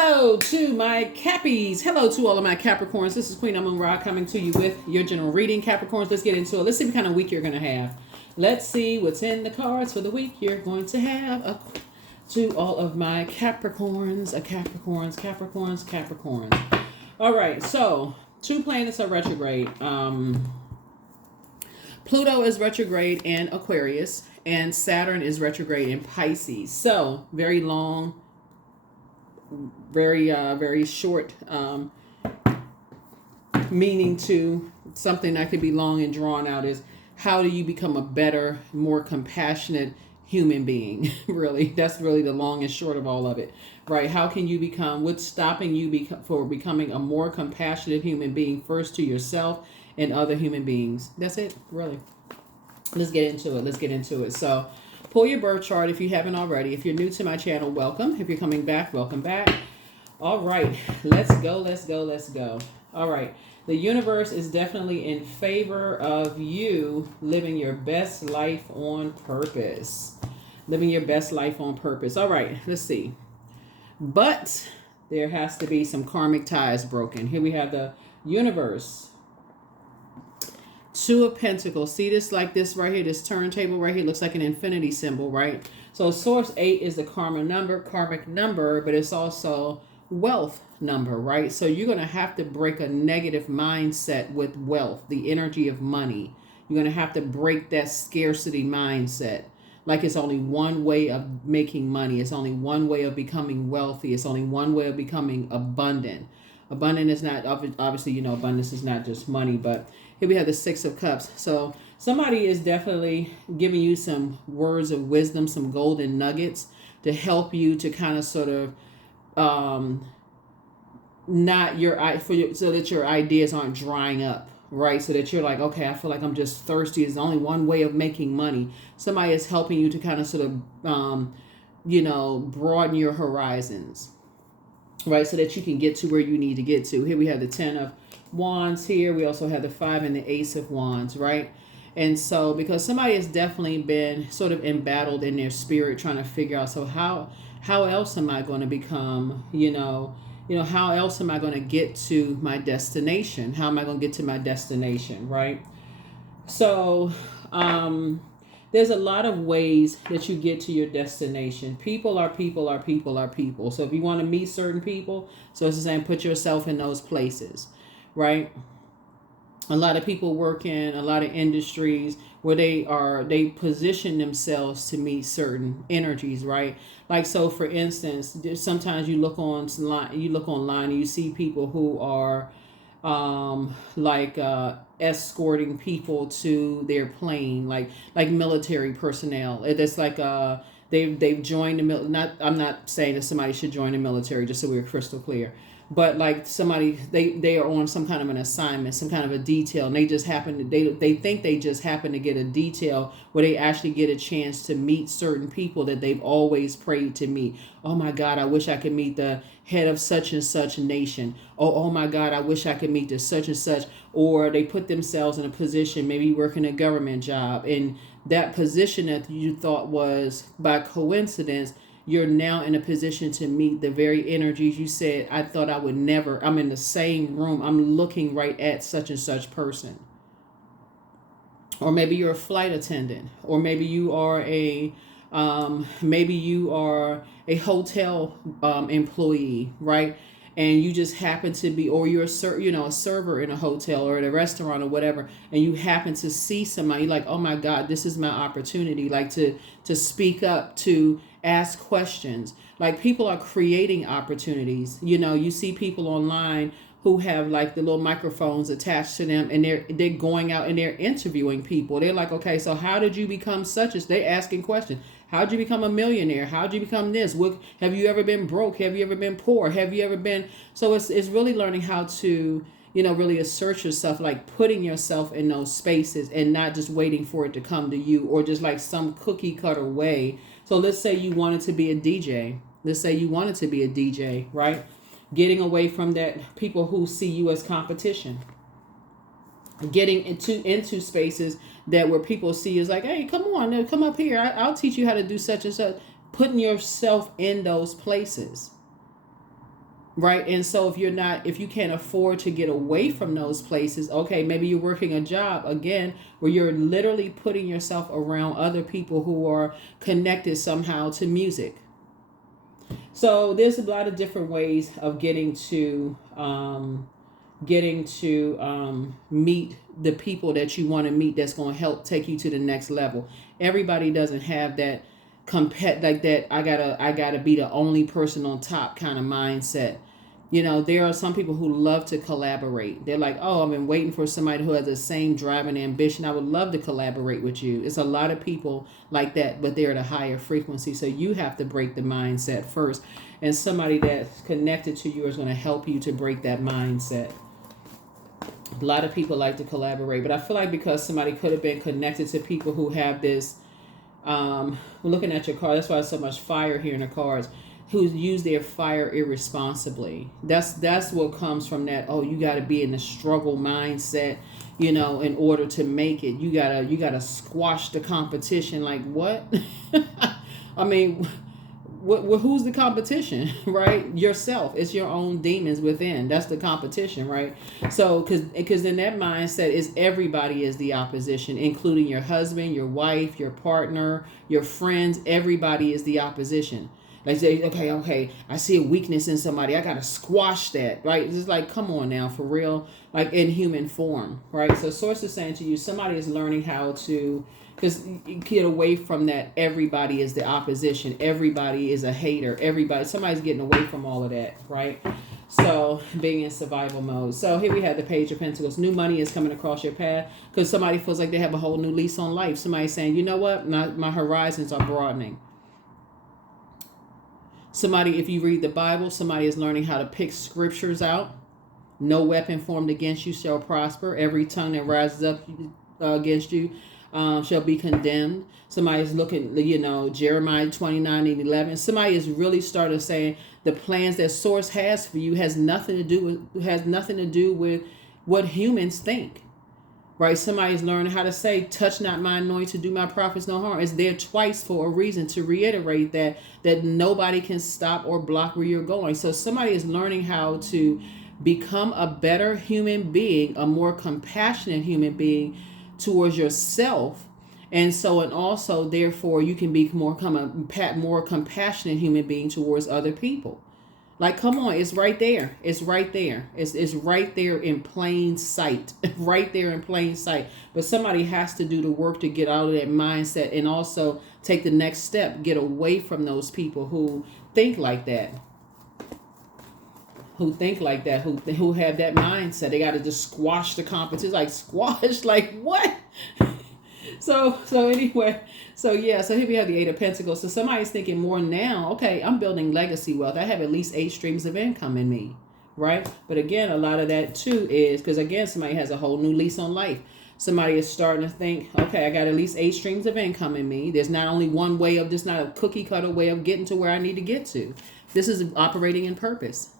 Hello to my Cappies. Hello to all of my Capricorns. This is Queen Amun Ra coming to you with your general reading. Capricorns, let's get into it. Let's see what kind of week you're going to have. Let's see what's in the cards for the week you're going to have. To all of my Capricorns, Capricorns. All right, so 2 planets are retrograde. Pluto is retrograde in Aquarius, and Saturn is retrograde in Pisces. So very long, very short meaning to something that could be long and drawn out is how do you become a better, more compassionate human being? Really, that's really the long and short of all of it, right? How can you become, what's stopping you for becoming a more compassionate human being, first to yourself and other human beings? That's it, really. Let's get into it. So pull your birth chart if you haven't already. If you're new to my channel, welcome. If you're coming back, welcome back. All right, let's go. All right, the universe is definitely in favor of you living your best life on purpose. All right, let's see. But there has to be some karmic ties broken. Here we have the universe. 2 of Pentacles. See this like this right here, this turntable right here looks like an infinity symbol, right? So source 8 is the karmic number, but it's also wealth number, right? So you're going to have to break a negative mindset with wealth, the energy of money. You're going to have to break that scarcity mindset. Like it's only one way of making money. It's only one way of becoming wealthy. It's only one way of becoming abundant. Abundant is not, obviously, abundance is not just money, but here we have the 6 of Cups. So somebody is definitely giving you some words of wisdom, some golden nuggets to help you to kind of sort of so that your ideas aren't drying up, right? So that you're like, okay, I feel like I'm just thirsty. There's only one way of making money. Somebody is helping you to kind of sort of, broaden your horizons, right? So that you can get to where you need to get to. Here we have the 10 of Wands here. We also have the 5 and the Ace of Wands, right? And so because somebody has definitely been sort of embattled in their spirit trying to figure out, so how else am I going to become, how else am I going to get to my destination? How am I going to get to my destination, right? So there's a lot of ways that you get to your destination. People are people. So if you want to meet certain people, so it's saying put yourself in those places, right? A lot of people work in a lot of industries where they position themselves to meet certain energies, right? Like, so for instance, sometimes you look online and you see people who are escorting people to their plane, like military personnel. It's like they've joined the I'm not saying that somebody should join the military, just so we're crystal clear. But like somebody, they are on some kind of an assignment, some kind of a detail, and they just happen to, they think they just happen to get a detail where they actually get a chance to meet certain people that they've always prayed to meet. Oh my God, I wish I could meet the head of such and such nation. Oh my God, I wish I could meet the such and such. Or they put themselves in a position, maybe working a government job, and that position that you thought was by coincidence, you're now in a position to meet the very energies you said, I thought I would never. I'm in the same room. I'm looking right at such and such person. Or maybe you're a flight attendant. Or maybe you are a hotel employee, right? And you just happen to be, or you're a server in a hotel or at a restaurant or whatever, and you happen to see somebody like, oh my God, this is my opportunity, like to speak up, to ask questions. Like, people are creating opportunities. You see people online who have like the little microphones attached to them, and they're going out and they're interviewing people. They're like, okay, so how did you become such as? They're asking questions. How'd you become a millionaire? How'd you become this? What, have you ever been broke? Have you ever been poor? Have you ever been? So it's really learning how to, really assert yourself, like putting yourself in those spaces and not just waiting for it to come to you, or just like some cookie cutter way. So let's say you wanted to be a DJ. Right? Getting away from that, people who see you as competition. Getting into spaces that where people see you as like, hey, come on, come up here. I'll teach you how to do such and such. Putting yourself in those places. Right. And so if you can't afford to get away from those places, okay, maybe you're working a job again where you're literally putting yourself around other people who are connected somehow to music. So there's a lot of different ways of getting to meet the people that you want to meet that's going to help take you to the next level. Everybody doesn't have that like that I gotta be the only person on top kind of mindset. There are some people who love to collaborate. They're like, oh, I've been waiting for somebody who has the same drive and ambition. I would love to collaborate with you. It's a lot of people like that, but they're at a higher frequency. So you have to break the mindset first. And somebody that's connected to you is going to help you to break that mindset. A lot of people like to collaborate, but I feel like because somebody could have been connected to people who have this, looking at your card, that's why there's so much fire here in the cards, who use their fire irresponsibly. That's what comes from that. Oh, you got to be in the struggle mindset, in order to make it. You gotta squash the competition. Like what? I mean, who's the competition, right? Yourself. It's your own demons within. That's the competition, right? So, because in that mindset is everybody is the opposition, including your husband, your wife, your partner, your friends. Everybody is the opposition. Like say, okay, I see a weakness in somebody. I gotta squash that, right? It's just like, come on now, for real, like in human form, right? So Source is saying to you, somebody is learning how to, because you get away from that. Everybody is the opposition. Everybody is a hater. Somebody's getting away from all of that, right? So being in survival mode. So here we have the Page of Pentacles. New money is coming across your path because somebody feels like they have a whole new lease on life. Somebody's saying, you know what, my horizons are broadening. Somebody, if you read the Bible, somebody is learning how to pick scriptures out. No weapon formed against you shall prosper. Every tongue that rises up against you shall be condemned. Somebody is looking, Jeremiah 29:11. Somebody is really started saying the plans that Source has for you has nothing to do with what humans think. Right? Somebody's learning how to say, touch not my anointing, to do my prophets no harm. It's there twice for a reason, to reiterate that nobody can stop or block where you're going. So somebody is learning how to become a better human being, a more compassionate human being towards yourself. And also, therefore, you can become a more compassionate human being towards other people. Like, come on, it's right there. It's right there. It's right there in plain sight. Right there in plain sight. But somebody has to do the work to get out of that mindset and also take the next step. Get away from those people who think like that. Who have that mindset. They got to just squash the competition. Like, squash? Like, what? So anyway, so here we have the Eight of Pentacles. So somebody's thinking more now, okay, I'm building legacy wealth. I have at least 8 streams of income in me, right? But again, a lot of that too is because, again, somebody has a whole new lease on life. Somebody is starting to think, okay, I got at least 8 streams of income in me. There's not only one way of, just not a cookie cutter way of getting to where I need to get to. This is operating in purpose,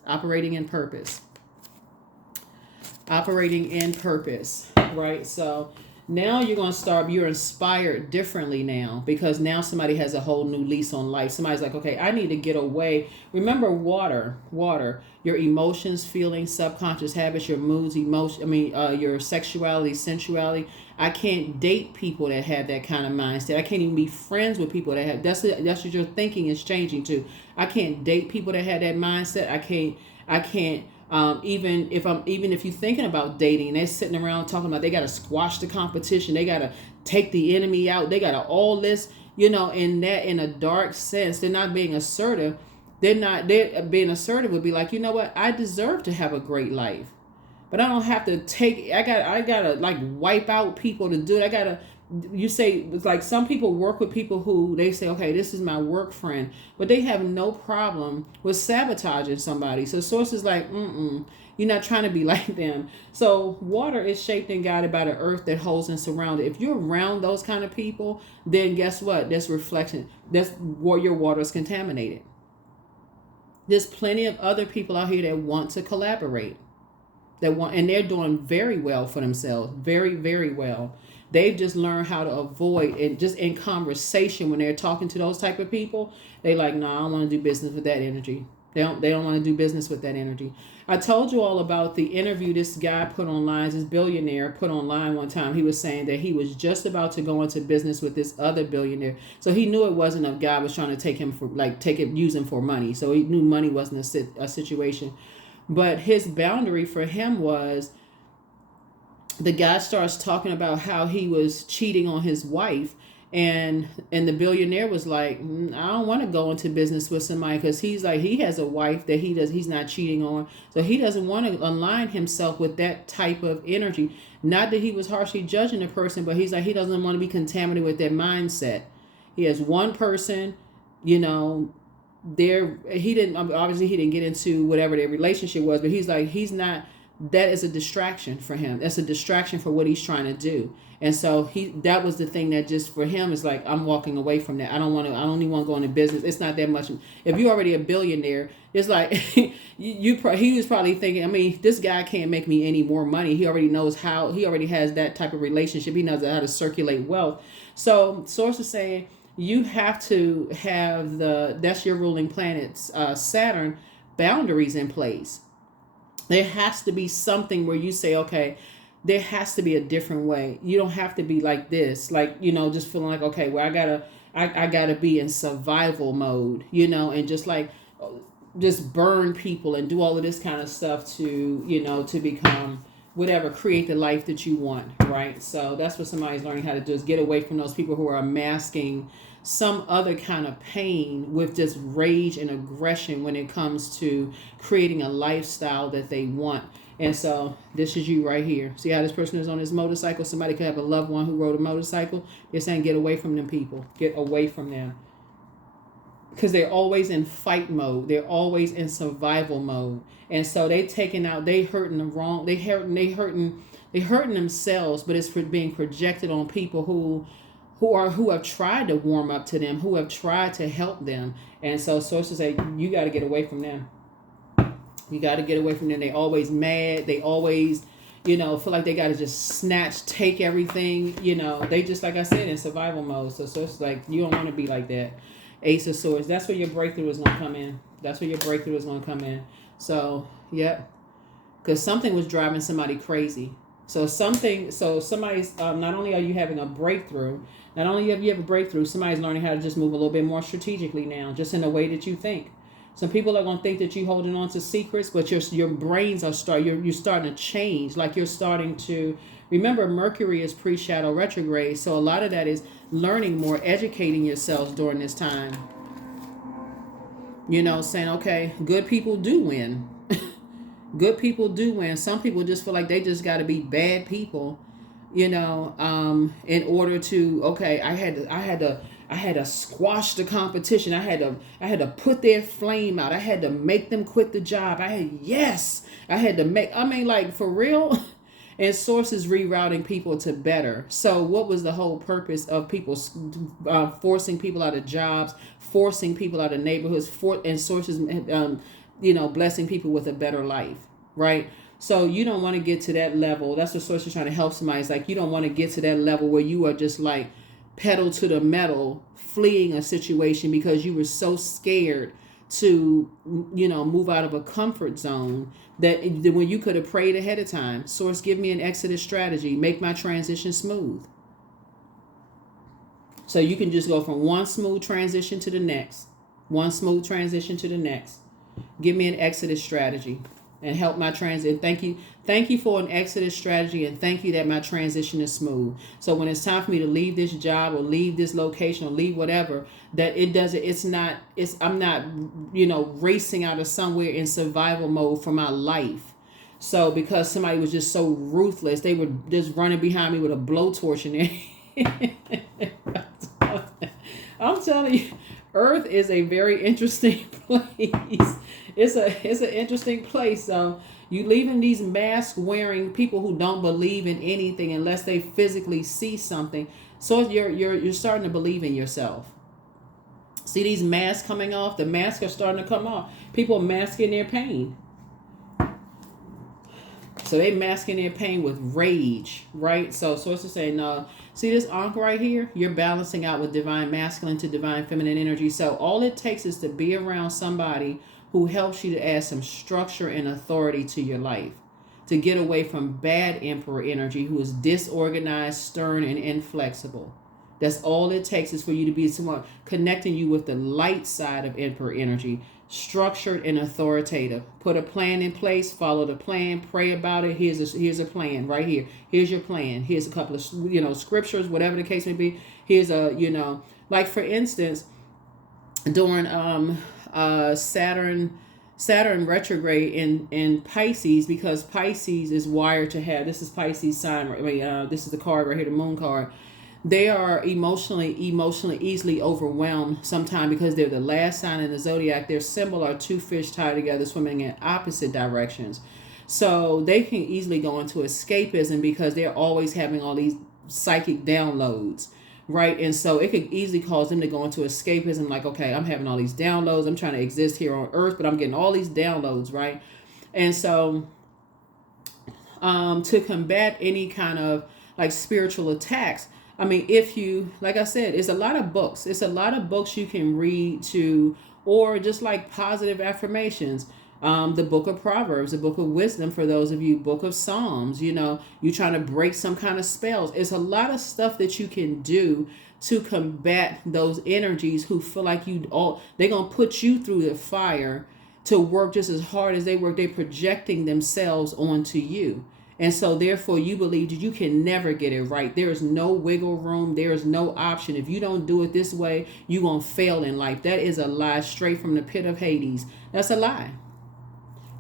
right? So now you're inspired differently now because now somebody has a whole new lease on life. Somebody's like, okay, I need to get away. Remember water, your emotions, feelings, subconscious habits, your moods, your sexuality, sensuality. I can't date people that have that kind of mindset. I can't even be friends with people that have, that's what your thinking is changing to. I can't date people that have that mindset. I can't, even if you're thinking about dating, they're sitting around talking about they got to squash the competition, they got to take the enemy out, they got to all this, in a dark sense. They're not being assertive. They're being assertive would be like, you know what, I deserve to have a great life, but I don't have to I gotta like wipe out people to do it. You say, it's like some people work with people who they say, okay, this is my work friend, but they have no problem with sabotaging somebody. So Source is like, you're not trying to be like them. So water is shaped and guided by the earth that holds and surrounds it. If you're around those kind of people, then guess what? That's reflection. That's where your water is contaminated. There's plenty of other people out here that want to collaborate, and they're doing very well for themselves, very, very well. They've just learned how to avoid, and just in conversation when they're talking to those type of people, they like, no, I don't want to do business with that energy. They don't want to do business with that energy. I told you all about the interview this guy put online, this billionaire put online one time. He was saying that he was just about to go into business with this other billionaire. So he knew it wasn't a guy was trying to take him for use him for money. So he knew money wasn't a situation. But his boundary for him was, the guy starts talking about how he was cheating on his wife, and the billionaire was like, I don't want to go into business with somebody, because he's like, he has a wife that he's not cheating on, so he doesn't want to align himself with that type of energy. Not that he was harshly judging the person, but he's like, he doesn't want to be contaminated with their mindset. He has one person, there, he didn't get into whatever their relationship was, but he's like, he's not, that is a distraction for him. That's a distraction for what he's trying to do. And so that was the thing that just for him is like, I'm walking away from that. I don't even want to go into business. It's not that much. If you're already a billionaire, it's like, he was probably thinking, I mean, this guy can't make me any more money. He already has that type of relationship. He knows how to circulate wealth. So source is saying, you have to have that's your ruling planet's Saturn, boundaries in place. There has to be something where you say, okay, there has to be a different way. You don't have to be like this, just feeling like, okay, well, I gotta be in survival mode, and just burn people and do all of this kind of stuff to become whatever, create the life that you want, right? So that's what somebody's learning how to do, is get away from those people who are masking some other kind of pain with just rage and aggression when it comes to creating a lifestyle that they want. And so this is you right here. See how this person is on his motorcycle? Somebody could have a loved one who rode a motorcycle. They're saying, get away from them people. Get away from them. Because they're always in fight mode. They're always in survival mode. And so they hurting themselves, but it's being projected on people who have tried to warm up to them, who have tried to help them. And so sources say, you got to get away from them. You got to get away from them. They always mad. They always, feel like they got to just take everything. They just, like I said, in survival mode. So it's like, you don't want to be like that. Ace of Swords. That's where your breakthrough is going to come in. So, yep. Because something was driving somebody crazy. So somebody's, not only are you having a breakthrough, not only have you have a breakthrough, somebody's learning how to just move a little bit more strategically now, just in the way that you think. Some people are going to think that you're holding on to secrets, but your brains are you're starting to change. Like you're starting to, remember, Mercury is pre-shadow retrograde. So a lot of that is learning more, educating yourselves during this time. Saying, okay, good people do win. Good people do win. Some people just feel like they just got to be bad people, in order to, okay, I had to squash the competition. I had to put their flame out. I had to make them quit the job. For real. And source is rerouting people to better. So what was the whole purpose of people forcing people out of jobs, forcing people out of neighborhoods, and sources, blessing people with a better life, right? So you don't want to get to that level. That's what source is trying to help somebody. It's like, you don't want to get to that level where you are just like pedal to the metal, fleeing a situation because you were so scared to, move out of a comfort zone that when you could have prayed ahead of time. Source, give me an exodus strategy. Make my transition smooth. So you can just go from one smooth transition to the next. Give me an exodus strategy and help my transit. Thank you for an exodus strategy, and thank you that my transition is smooth. So when it's time for me to leave this job or leave this location or leave whatever, that I'm not, racing out of somewhere in survival mode for my life. So because somebody was just so ruthless, they were just running behind me with a blowtorch in there. I'm telling you, Earth is a very interesting place. It's an interesting place. So you leaving these mask wearing people who don't believe in anything unless they physically see something. So you're starting to believe in yourself. See these masks coming off? The masks are starting to come off. People are masking their pain. So they masking their pain with rage, right? So sources say, no, see this ankh right here? You're balancing out with divine masculine to divine feminine energy. So all it takes is to be around somebody who helps you to add some structure and authority to your life, to get away from bad Emperor energy, who is disorganized, stern, and inflexible. That's all it takes, is for you to be someone connecting you with the light side of Emperor energy, structured and authoritative. Put a plan in place, follow the plan, pray about it. Here's a plan right here. Here's your plan. Here's a couple of scriptures, whatever the case may be. Here's a like for instance, during Saturn retrograde in Pisces, because Pisces is wired to have, this is Pisces sign. This is the card right here, the moon card. They are emotionally easily overwhelmed sometimes, because they're the last sign in the zodiac. Their symbol are two fish tied together swimming in opposite directions. So they can easily go into escapism, because they're always having all these psychic downloads, right? And so it could easily cause them to go into escapism, like, okay, I'm having all these downloads. I'm trying to exist here on earth, but I'm getting all these downloads, right? And so to combat any kind of like spiritual attacks, I mean, if you, like I said, it's a lot of books. It's a lot of books you can read or just like positive affirmations. The book of Proverbs, the book of wisdom for those of you, book of Psalms, you trying to break some kind of spells. It's a lot of stuff that you can do to combat those energies who feel like they're going to put you through the fire to work just as hard as they work. They're projecting themselves onto you. And so therefore you believe that you can never get it right. There is no wiggle room. There is no option. If you don't do it this way, you're going to fail in life. That is a lie straight from the pit of Hades. That's a lie.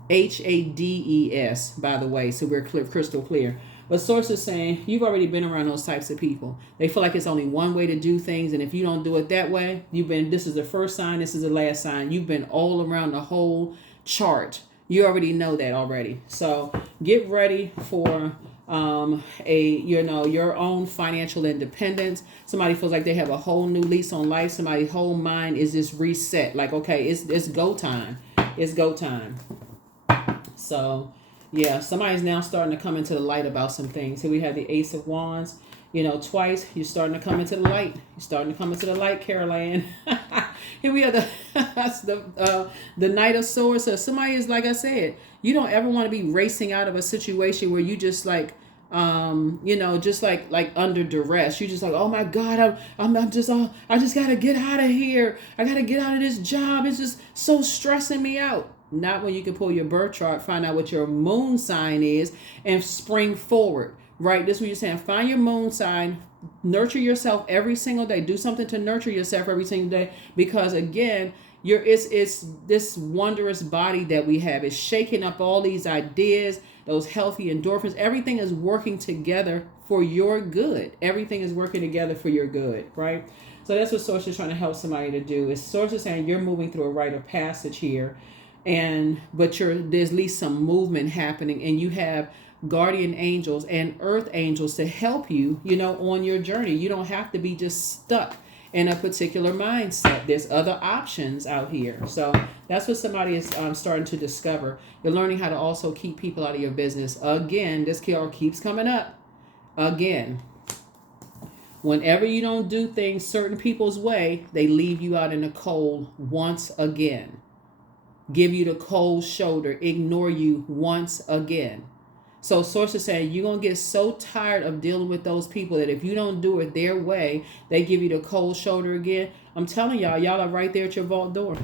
Hades, by the way, so we're crystal clear. But source is saying you've already been around those types of people. They feel like it's only one way to do things, and if you don't do it that way, this is the first sign, this is the last sign. You've been all around the whole chart. You already know that already. So get ready for your own financial independence. Somebody feels like they have a whole new lease on life. Somebody's whole mind is just reset. Like, okay, it's go time. It's go time. So yeah, somebody's now starting to come into the light about some things. Here we have the Ace of Wands. Twice you're starting to come into the light. You're starting to come into the light, Caroline. Here we have the Knight of Swords. So somebody is, like I said, you don't ever want to be racing out of a situation where you just like, just like under duress. You just like, oh my God, I just got to get out of here. I got to get out of this job. It's just so stressing me out. Not when you can pull your birth chart, find out what your moon sign is, and spring forward. Right? This is what you're saying. Find your moon sign, nurture yourself every single day. Do something to nurture yourself every single day, because again, it's this wondrous body that we have. It's shaking up all these ideas, those healthy endorphins. Everything is working together for your good. Everything is working together for your good, right? So that's what Source is trying to help somebody to do. Is Source is saying you're moving through a rite of passage here, but there's at least some movement happening, and you have guardian angels and earth angels to help you, on your journey. You don't have to be just stuck in a particular mindset. There's other options out here. So that's what somebody is starting to discover. You're learning how to also keep people out of your business. Again, this card keeps coming up. Again, whenever you don't do things certain people's way, they leave you out in the cold once again. Give you the cold shoulder. Ignore you once again. So Source is saying you're going to get so tired of dealing with those people that if you don't do it their way, they give you the cold shoulder again. I'm telling y'all are right there at your vault door.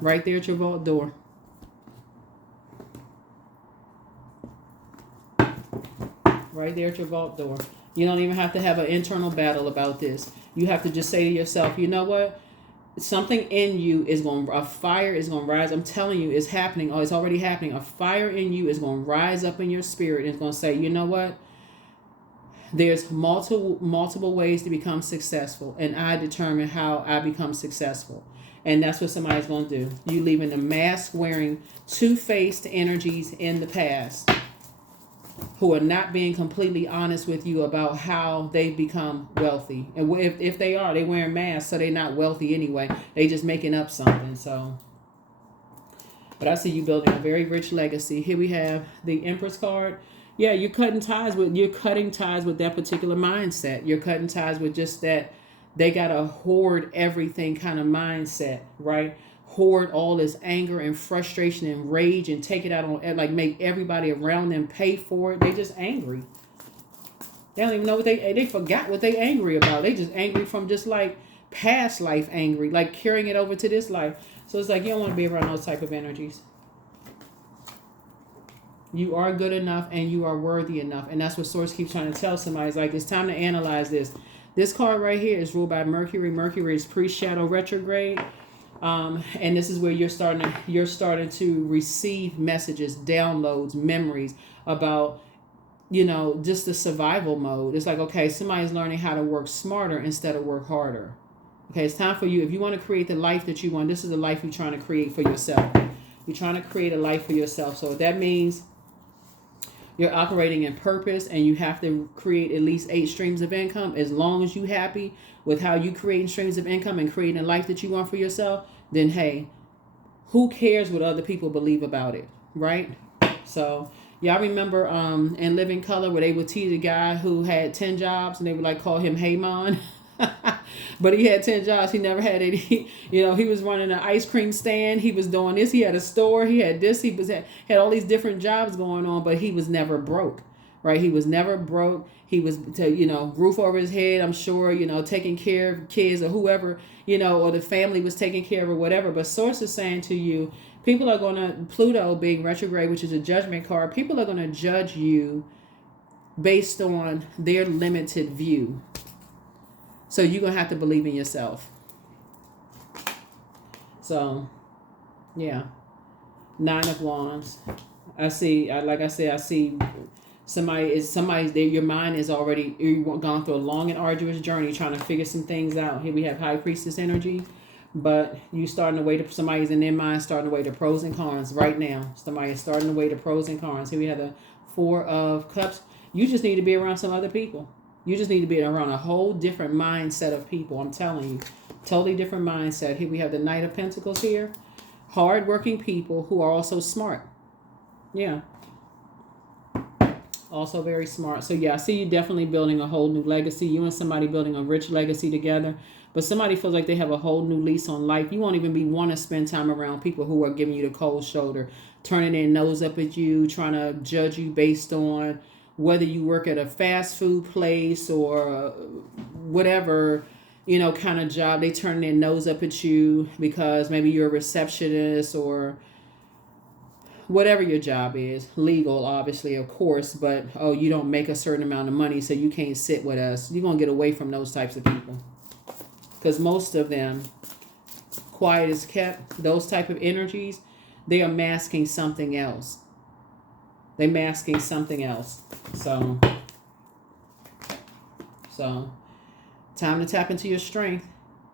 Right there at your vault door. Right there at your vault door. You don't even have to have an internal battle about this. You have to just say to yourself, you know what? Something in you a fire is going to rise. I'm telling you, it's happening. Oh, it's already happening. A fire in you is going to rise up in your spirit. And it's going to say, you know what? There's multiple ways to become successful. And I determine how I become successful. And that's what somebody's going to do. You leaving the mask wearing two-faced energies in the past, who are not being completely honest with you about how they become wealthy. And if they are, they wearing masks, so they're not wealthy anyway. They just making up something. So, but I see you building a very rich legacy. Here we have the Empress card. Yeah, you're cutting ties with that particular mindset. You're cutting ties with just that they got a hoard everything kind of mindset, right? hoard all this anger and frustration and rage and take it out on, like, make everybody around them pay for it. They just angry. They don't even know what they forgot what they angry about. They just angry from just like past life angry, like carrying it over to this life. So it's like you don't want to be around those type of energies. You are good enough and you are worthy enough. And that's what Source keeps trying to tell somebody. It's like, it's time to analyze this. This card right here is ruled by Mercury. Mercury is pre-shadow retrograde. And this is where you're starting to receive messages, downloads, memories about, just the survival mode. It's like, okay, somebody's learning how to work smarter instead of work harder. Okay, it's time for you. If you want to create the life that you want, this is the life you're trying to create for yourself. You're trying to create a life for yourself. So that means you're operating in purpose and you have to create at least 8 streams of income. As long as you're happy with how you creating streams of income and creating a life that you want for yourself, then hey, who cares what other people believe about it, right? So y'all remember in Living Color where they would tease a guy who had 10 jobs and they would like call him Heyman? But he had 10 jobs. He never had any, he was running an ice cream stand. He was doing this. He had a store. He had this. He had all these different jobs going on, but he was never broke, right? He was never broke. He was, roof over his head, I'm sure, taking care of kids or whoever, or the family was taking care of or whatever. But Source is saying to you, people are going to, Pluto being retrograde, which is a judgment card, people are going to judge you based on their limited view. So you're going to have to believe in yourself. So, yeah. 9 of Wands. I see, like I said, I see your mind is already, you've gone through a long and arduous journey trying to figure some things out. Here we have High Priestess energy. But you starting to weigh somebody's in their mind starting to weigh the pros and cons right now. Somebody is starting to weigh the pros and cons. Here we have the 4 of Cups. You just need to be around some other people. You just need to be around a whole different mindset of people. I'm telling you. Totally different mindset. Here we have the Knight of Pentacles here. Hardworking people who are also smart. Yeah. Also very smart. So yeah, I see you definitely building a whole new legacy. You and somebody building a rich legacy together. But somebody feels like they have a whole new lease on life. You won't even want to spend time around people who are giving you the cold shoulder, turning their nose up at you, trying to judge you based on whether you work at a fast food place or whatever, kind of job. They turn their nose up at you because maybe you're a receptionist or whatever your job is. Legal, obviously, of course, but, you don't make a certain amount of money, so you can't sit with us. You're going to get away from those types of people. Because most of them, quiet as kept, those type of energies, they are masking something else. They're masking something else. So, time to tap into your strength.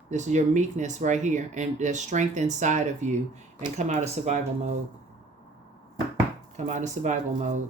This is your meekness right here. And there's strength inside of you. And come out of survival mode. Come out of survival mode.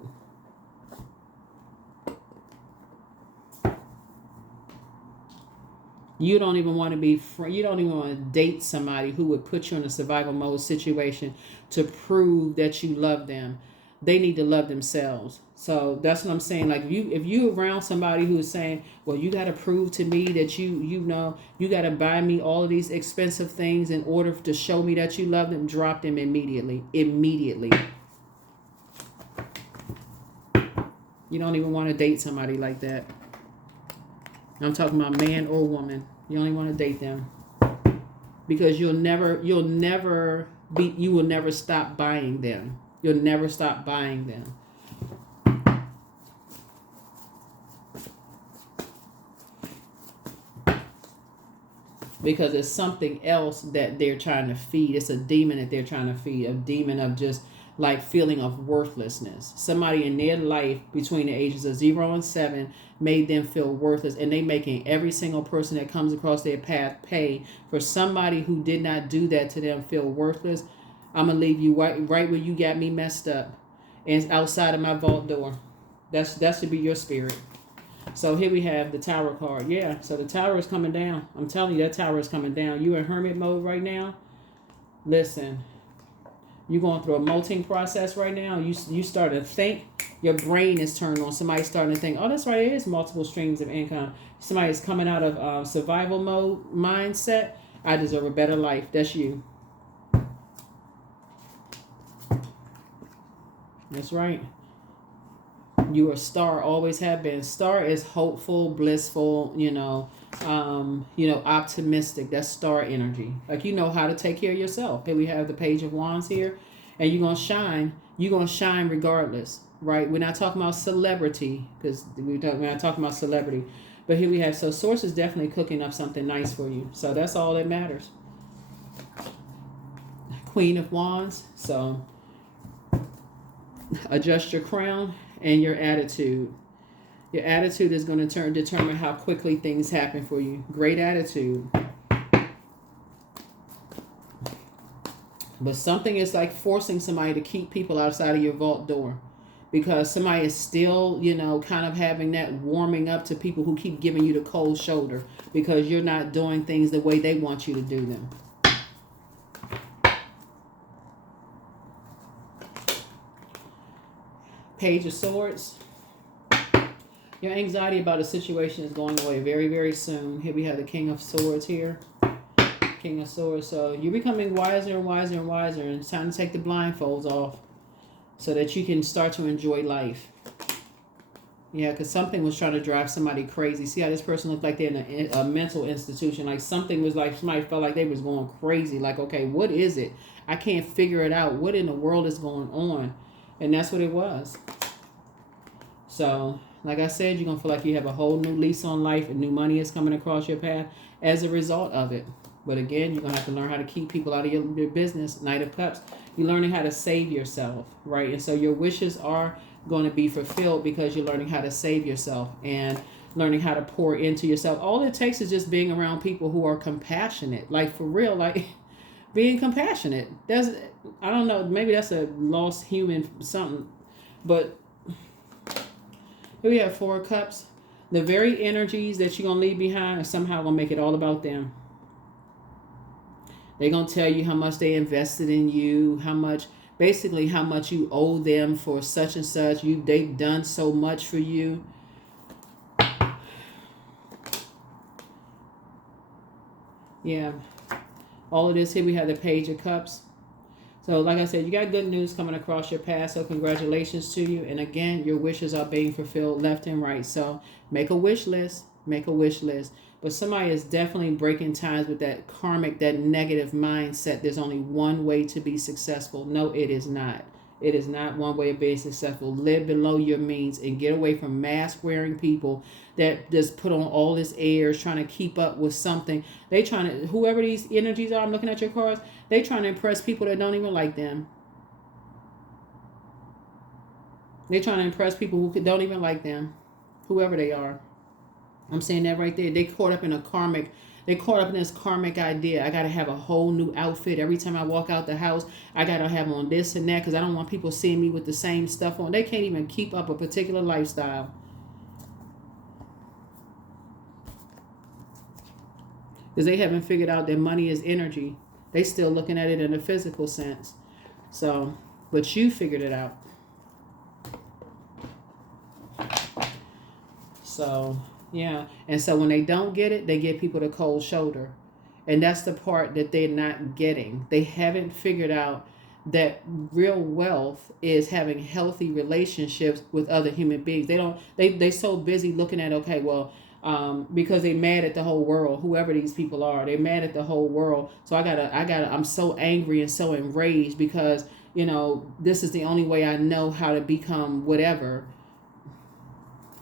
You don't even want to be you don't even want to date somebody who would put you in a survival mode situation to prove that you love them. They need to love themselves. So that's what I'm saying. Like if you around somebody who is saying, well, you got to prove to me that you got to buy me all of these expensive things in order to show me that you love them, drop them immediately. Immediately. You don't even want to date somebody like that. I'm talking about man or woman. You only want to date them because you will never stop buying them. You'll never stop buying them. Because it's something else that they're trying to feed. It's a demon that they're trying to feed. A demon of just like feeling of worthlessness. Somebody in their life between the ages of 0 and 7 made them feel worthless, and they making every single person that comes across their path pay for somebody who did not do that to them feel worthless. I'm gonna leave you right where you got me messed up, and outside of my vault door. That should be your spirit. So here we have the Tower card. Yeah, so the Tower is coming down. I'm telling you, that Tower is coming down. You in hermit mode right now. Listen. You're going through a molting process right now. You start to think. Your brain is turned on. Somebody's starting to think, oh, that's right. It is multiple streams of income. Somebody's coming out of survival mode mindset. I deserve a better life. That's you. That's right. You are a star, always have been. Star is hopeful, blissful, optimistic. That's star energy. Like, you know how to take care of yourself. Here we have the Page of Wands here, and you're gonna shine. You're gonna shine regardless, right? We're not talking about celebrity, because we're not talking about celebrity. But here we have, so Source is definitely cooking up something nice for you. So that's all that matters. Queen of Wands. So adjust your crown and your attitude. Your attitude is going to determine how quickly things happen for you. Great attitude. But something is like forcing somebody to keep people outside of your vault door. Because somebody is still, kind of having that warming up to people who keep giving you the cold shoulder. Because you're not doing things the way they want you to do them. Page of Swords. Your anxiety about a situation is going away very, very soon. Here we have the King of Swords here. King of Swords. So you're becoming wiser and wiser and wiser. And it's time to take the blindfolds off so that you can start to enjoy life. Yeah, because something was trying to drive somebody crazy. See how this person looked like they're in a mental institution. Like something was like, somebody felt like they was going crazy. Like, okay, what is it? I can't figure it out. What in the world is going on? And that's what it was. So, like I said, you're going to feel like you have a whole new lease on life and new money is coming across your path as a result of it. But again, you're going to have to learn how to keep people out of your business. Knight of Cups. You're learning how to save yourself, right? And so your wishes are going to be fulfilled because you're learning how to save yourself and learning how to pour into yourself. All it takes is just being around people who are compassionate. Like, for real, like being compassionate. I don't know, maybe that's a lost human something. But here we have Four of Cups. The very energies that you're going to leave behind are somehow going to make it all about them. They're going to tell you how much they invested in you, how much you owe them for such and such. They've done so much for you. Yeah. All of this here, we have the Page of Cups. So, like I said, you got good news coming across your path, so congratulations to you. And again, your wishes are being fulfilled left and right. So, make a wish list. Make a wish list. But somebody is definitely breaking ties with that karmic, that negative mindset. There's only one way to be successful. No, it is not. It is not one way of being successful. Live below your means and get away from mask-wearing people that just put on all this airs, trying to keep up with something. They trying to, whoever these energies are, I'm looking at your cards, they trying to impress people that don't even like them. They trying to impress people who don't even like them, whoever they are. I'm saying that right there. They caught up in this karmic idea. I got to have a whole new outfit. Every time I walk out the house, I got to have on this and that because I don't want people seeing me with the same stuff on. They can't even keep up a particular lifestyle. Because they haven't figured out that money is energy. They still looking at it in a physical sense. So, but you figured it out. So, yeah. And so when they don't get it, they give people the cold shoulder. And that's the part that they're not getting. They haven't figured out that real wealth is having healthy relationships with other human beings. They so busy looking at, okay, well, because they mad at the whole world, whoever these people are, they're mad at the whole world. So I'm so angry and so enraged because, this is the only way I know how to become whatever.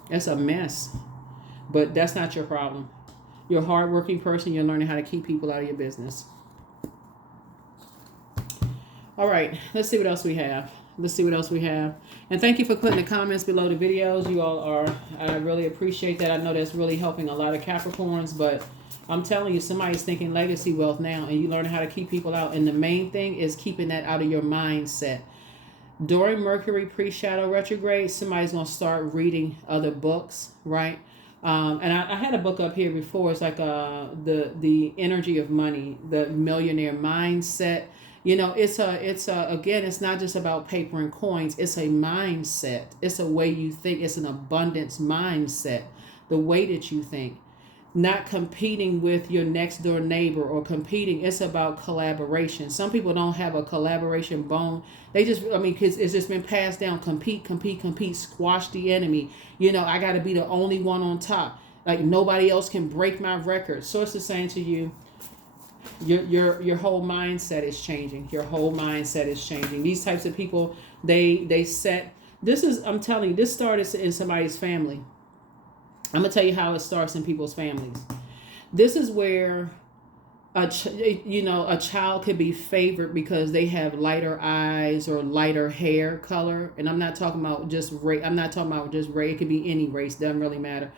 It's a mess. But that's not your problem. You're a hardworking person. You're learning how to keep people out of your business. All right. Let's see what else we have. And thank you for putting the comments below the videos. You all are. I really appreciate that. I know that's really helping a lot of Capricorns. But I'm telling you, somebody's thinking legacy wealth now. And you're learning how to keep people out. And the main thing is keeping that out of your mindset. During Mercury pre-shadow retrograde, somebody's going to start reading other books, right? And I had a book up here before. It's like the energy of money, the millionaire mindset. It's not just about paper and coins. It's a mindset. It's a way you think. It's an abundance mindset. The way that you think. not competing with your next door neighbor or competing. It's about collaboration. Some people don't have a collaboration bone. They just, I mean, because it's just been passed down. Compete, compete, compete, squash the enemy. You know, I got to be the only one on top. Like nobody else can break my record. Source is saying to you, your whole mindset is changing. Your whole mindset is changing. These types of people, they set, this is, I'm telling you, this started in somebody's family. I'm gonna tell you how it starts in people's families. This is where a child could be favored because they have lighter eyes or lighter hair color. And I'm not talking about just race. I'm not talking about just race. It could be any race. Doesn't really matter.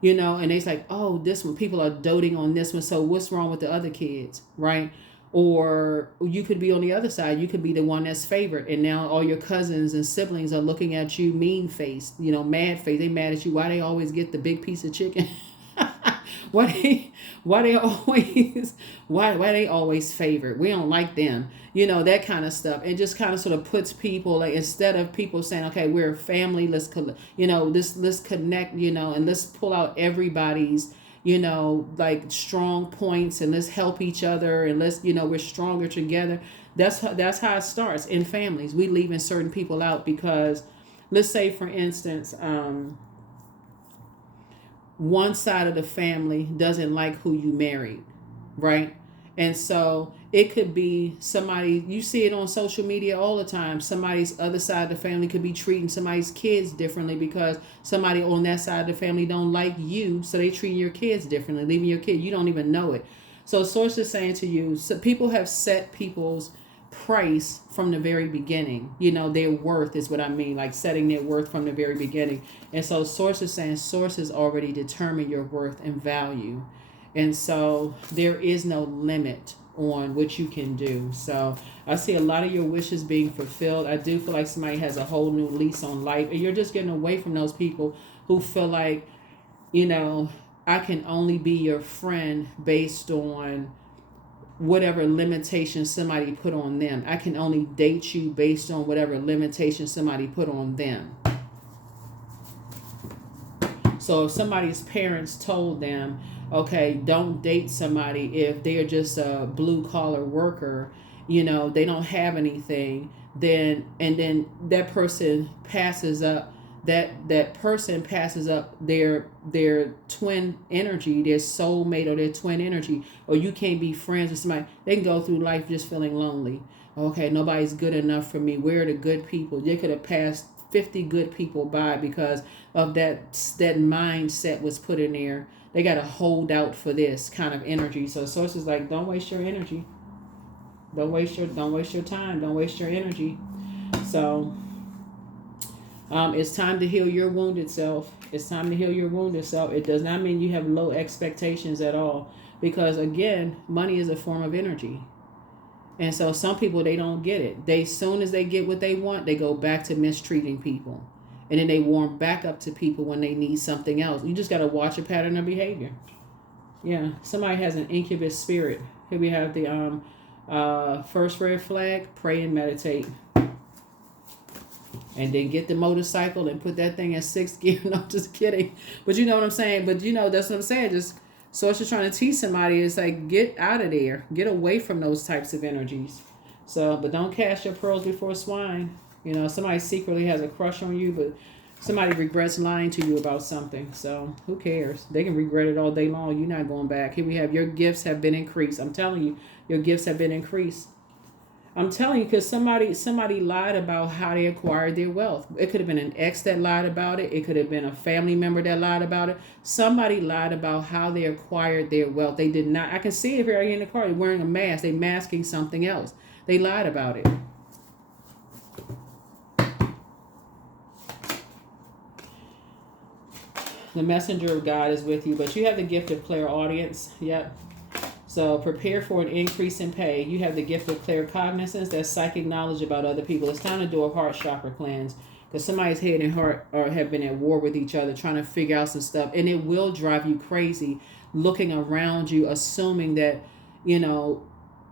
You know, and it's like, oh, this one, people are doting on this one. So what's wrong with the other kids, right? Or you could be on the other side. You could be the one that's favored. And now all your cousins and siblings are looking at you mean faced, you know, mad face. They mad at you. Why they always get the big piece of chicken? why they always favored? We don't like them. You know, that kind of stuff. It just kind of sort of puts people, like, instead of people saying, okay, we're a family, let's connect, you know, and let's pull out everybody's, you know, like strong points, and let's help each other, and let's, you know, we're stronger together. That's how it starts in families. We leaving certain people out because, let's say for instance, one side of the family doesn't like who you married, right? And so it could be somebody, you see it on social media all the time. Somebody's other side of the family could be treating somebody's kids differently because somebody on that side of the family don't like you. So they treating your kids differently, leaving your kid. You don't even know it. So source is saying to you, so people have set people's price from the very beginning. You know, their worth is what I mean, like setting their worth from the very beginning. And so source is saying sources already determine your worth and value. And so there is no limit on what you can do. So I see a lot of your wishes being fulfilled. I do feel like somebody has a whole new lease on life, and you're just getting away from those people who feel like, you know, I can only be your friend based on whatever limitations somebody put on them. I can only date you based on whatever limitations somebody put on them. So if somebody's parents told them, okay, don't date somebody if they're just a blue collar worker, you know, they don't have anything, then that person passes up that person passes up their twin energy, their soulmate or their twin energy, or you can't be friends with somebody. They can go through life just feeling lonely. Okay, nobody's good enough for me. Where are the good people? They could have passed 50 good people by because of that mindset was put in there. They got to hold out for this kind of energy. So source is like, don't waste your energy. Don't waste your time. Don't waste your energy. So it's time to heal your wounded self. It's time to heal your wounded self. It does not mean you have low expectations at all, because again, money is a form of energy. And so some people, they don't get it. They, soon as they get what they want, they go back to mistreating people. And then they warm back up to people when they need something else. You just got to watch a pattern of behavior. Yeah, somebody has an incubus spirit. Here we have the first red flag, pray and meditate. And then get the motorcycle and put that thing in 6th gear. No, just kidding. But you know what I'm saying? But you know, that's what I'm saying. Just, so it's just trying to teach somebody, is like, get out of there. Get away from those types of energies. So, but don't cast your pearls before swine. You know, somebody secretly has a crush on you, but somebody regrets lying to you about something. So who cares? They can regret it all day long. You're not going back. Here we have, your gifts have been increased. I'm telling you, your gifts have been increased. I'm telling you, because somebody lied about how they acquired their wealth. It could have been an ex that lied about it. It could have been a family member that lied about it. Somebody lied about how they acquired their wealth. They did not. I can see it right here in the car. They're wearing a mask. They're masking something else. They lied about it. The messenger of God is with you, but you have the gift of clairaudience. Yep. So prepare for an increase in pay. You have the gift of claircognizance. That's psychic knowledge about other people. It's time to do a heart chakra cleanse, because somebody's head and heart have been at war with each other, trying to figure out some stuff. And it will drive you crazy looking around you, assuming that, you know,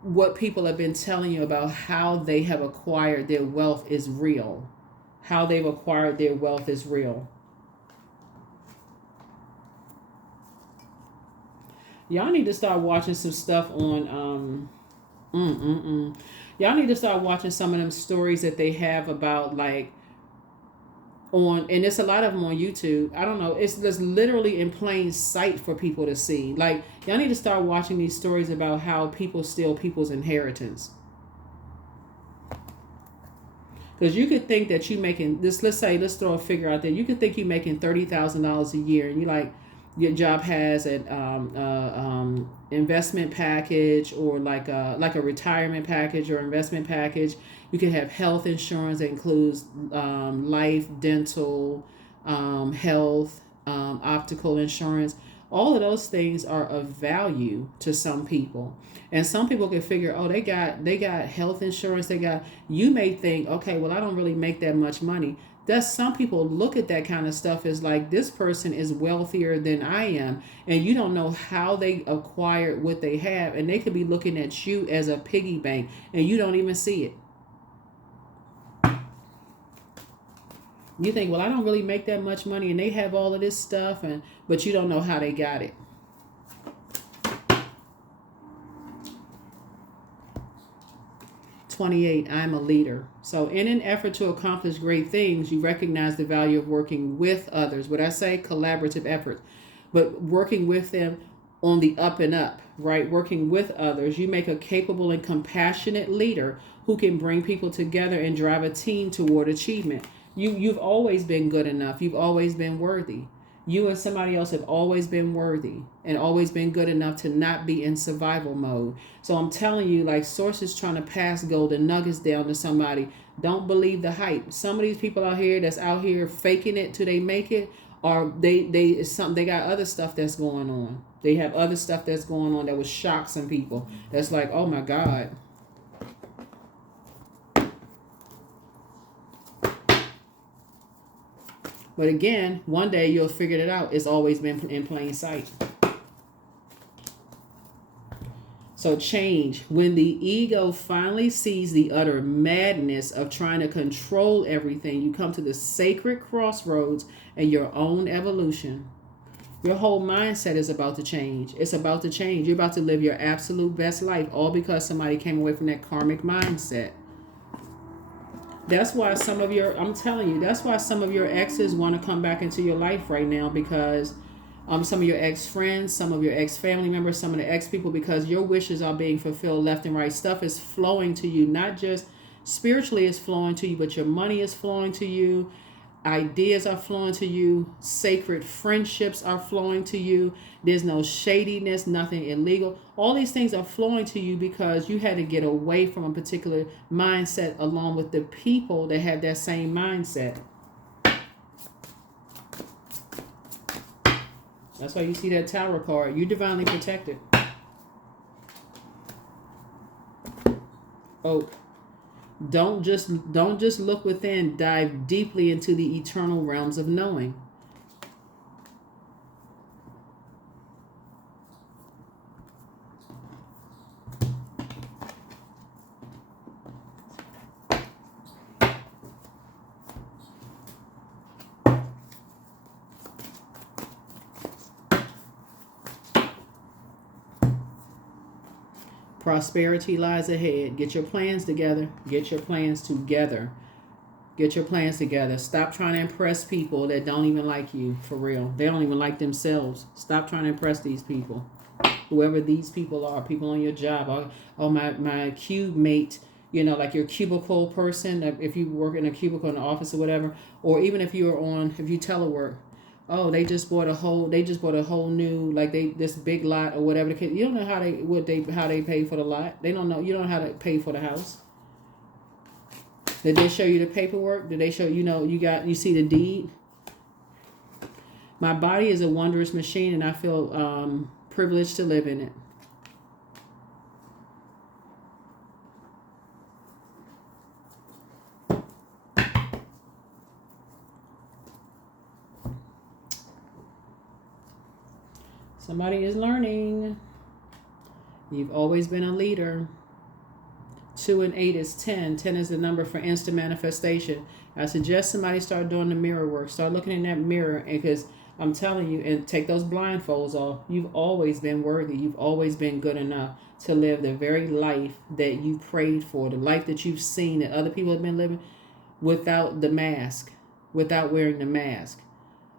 what people have been telling you about how they have acquired their wealth is real. How they've acquired their wealth is real. Y'all need to start watching some stuff on y'all need to start watching some of them stories that they have about like on, and it's a lot of them on YouTube. I don't know. It's just literally in plain sight for people to see. Like, y'all need to start watching these stories about how people steal people's inheritance. Because you could think that you making this. Let's throw a figure out there. You could think you making $30,000 a year, and you like your job has an investment package or like a retirement package or investment package. You can have health insurance that includes life, dental, health, optical insurance. All of those things are of value to some people. And some people can figure, oh, they got health insurance. You may think, okay, well, I don't really make that much money. That's some people look at that kind of stuff as like, this person is wealthier than I am. And you don't know how they acquired what they have. And they could be looking at you as a piggy bank and you don't even see it. You think, well, I don't really make that much money and they have all of this stuff, but you don't know how they got it. I'm a leader. So in an effort to accomplish great things, you recognize the value of working with others. What I say, collaborative efforts, but working with them on the up and up, right? Working with others, you make a capable and compassionate leader who can bring people together and drive a team toward achievement. You've always been good enough. You've always been worthy. You and somebody else have always been worthy and always been good enough to not be in survival mode. So I'm telling you, like, sources trying to pass golden nuggets down to somebody. Don't believe the hype. Some of these people out here that's out here faking it till they make it, or they got other stuff that's going on. They have other stuff that's going on that would shock some people. That's like, oh my God. But again, one day you'll figure it out. It's always been in plain sight. So change. When the ego finally sees the utter madness of trying to control everything, you come to the sacred crossroads in your own evolution. Your whole mindset is about to change. It's about to change. You're about to live your absolute best life, all because somebody came away from that karmic mindset. That's why I'm telling you, that's why some of your exes want to come back into your life right now, because some of your ex-friends, some of your ex-family members, some of the ex-people, because your wishes are being fulfilled left and right. Stuff is flowing to you, not just spiritually is flowing to you, but your money is flowing to you. Ideas are flowing to you. Sacred friendships are flowing to you. There's no shadiness, nothing illegal. All these things are flowing to you because you had to get away from a particular mindset along with the people that have that same mindset. That's why you see that Tower card. You're divinely protected. Oh. Don't just look within, dive deeply into the eternal realms of knowing. Prosperity lies ahead. Get your plans together. Get your plans together. Get your plans together. Stop trying to impress people that don't even like you, for real. They don't even like themselves. Stop trying to impress these people. Whoever these people are, people on your job. Oh, my cube mate, like your cubicle person, if you work in a cubicle in the office or whatever, or even if you telework. Oh, they just bought a whole new, like this big lot or whatever. You don't know how they pay for the lot. They don't know. You don't know how to pay for the house. Did they show you the paperwork? Did they show you see the deed? My body is a wondrous machine, and I feel privileged to live in it. Somebody is learning. You've always been a leader. 2 and 8 is 10. 10 is the number for instant manifestation. I suggest somebody start doing the mirror work. Start looking in that mirror, because I'm telling you, and take those blindfolds off. You've always been worthy. You've always been good enough to live the very life that you prayed for, the life that you've seen that other people have been living without the mask, without wearing the mask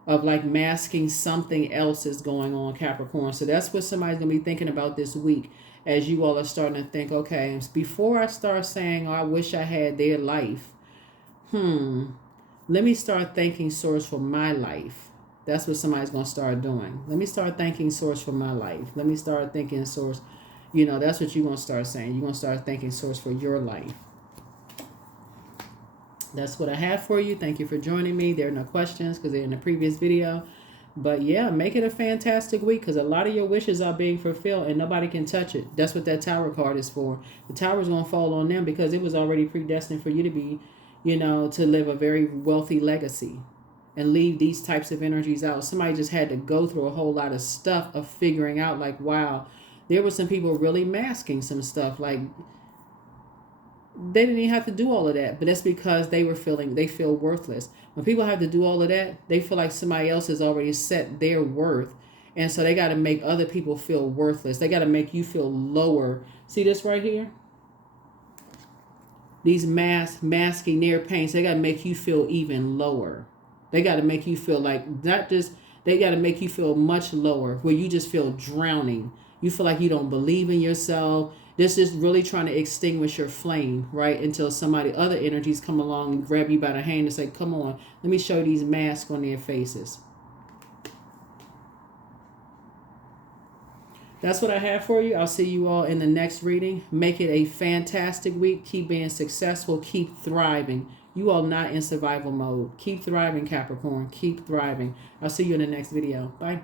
of like masking something else is going on, Capricorn. So that's what somebody's going to be thinking about this week as you all are starting to think, okay, before I start saying, oh, I wish I had their life, let me start thanking Source for my life. That's what somebody's going to start doing. Let me start thanking Source for my life. Let me start thanking Source. You know, that's what you're going to start saying. You're going to start thanking Source for your life. That's what I have for you. Thank you for joining me. There are no questions because they're in the previous video. But yeah, make it a fantastic week because a lot of your wishes are being fulfilled and nobody can touch it. That's what that Tower card is for. The Tower is going to fall on them because it was already predestined for you to be, you know, to live a very wealthy legacy and leave these types of energies out. Somebody just had to go through a whole lot of stuff of figuring out like, wow, there were some people really masking some stuff. Like, they didn't even have to do all of that, but that's because they feel worthless. When people have to do all of that, they feel like somebody else has already set their worth. And so they got to make other people feel worthless. They got to make you feel lower. See this right here? These masking their pains, they got to make you feel even lower. They got to make you feel like, not just, they got to make you feel much lower where you just feel drowning. You feel like you don't believe in yourself. This is really trying to extinguish your flame, right? Until other energies come along and grab you by the hand and say, come on, let me show these masks on their faces. That's what I have for you. I'll see you all in the next reading. Make it a fantastic week. Keep being successful. Keep thriving. You are not in survival mode. Keep thriving, Capricorn. Keep thriving. I'll see you in the next video. Bye.